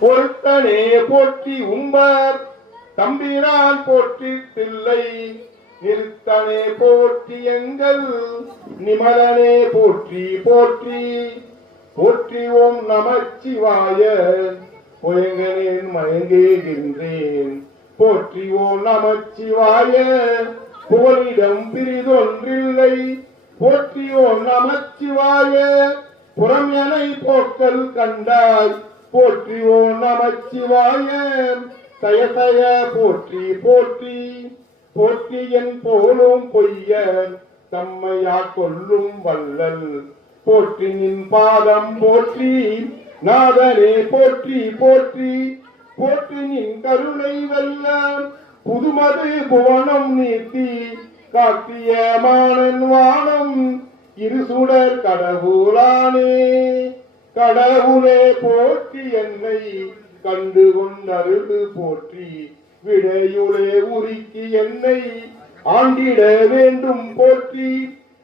பொருத்தனே போற்றி உம்பர் தம்பிரான் போற்றி தில்லை நிறுத்தனே போற்றி எங்கள் நிமலனே போற்றி போற்றி போற்றி ஓம் நமச்சிவாய புயங்கனேன் மயங்குகின்றேன் போற்றி ஓம் நமச்சிவாய புகலிடம் பிரிதொன்றில்லை போற்றி ஓம் நமச்சிவாய புறம் எனை போக்கல் கண்டாய் போற்றி ஓம் நமச்சிவாய தயதய போற்றி போற்றி போற்றி என் போலும் பொய்யன் தம்மையா கொல்லும் வல்லல் போற்றி நின் பாதம் போற்றி நாதனே போற்றி போற்றி போற்றி நின் கருணை வெல்லம் புதுமது புவனம் நீத்தி காத்திய மானன் வானம் இருசுடர் கடவுளானே கடவுளே போற்றி என்னை கண்டு கொண்டருள் போற்றி விடையுளே உருக்கி என்னை ஆண்டிட வேண்டும் போற்றி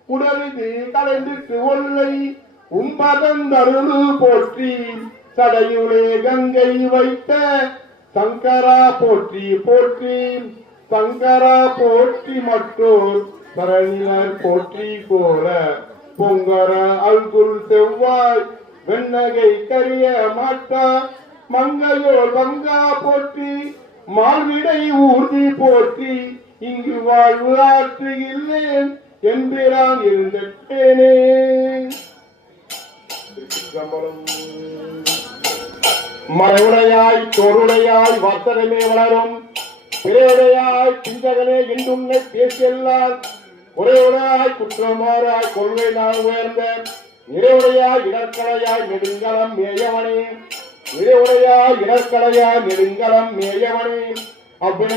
உடலுது கலந்துட்டு ஒல்லை உம்பதந்தருளு போற்றி சடையுளே கங்கை வைத்த சங்கரா போற்றி போற்றி சங்கரா போற்றி மற்றோர் பரணியர் போற்றி போல பொங்கர அல்குல் செவ்வாய் வெண்ணகை கரிய மாட்டா மங்கையோர் வங்கா போற்றி மால்விடை ஊர்தி போற்றி இங்கு வாழ்வு ஆற்றுகின்றேன் என்பான் இருந்தேனே. மறைவுடையாய் தோருடையாய் வர்த்தகமே வளரும் பிறையுடையாய் பிஞ்சகனே என்றுன்னை பேசியெல்லாம் குறைவுடையாய் குற்றமாறாய் கொள்கை நான் உயர்ந்த நிறைவுடையாய் இடற்களையாய் நெடுங்கலம் மேயவனே நிறைவுடையாய் இடற்களையாய் நெடுங்கலம் மேயவனே அப்படி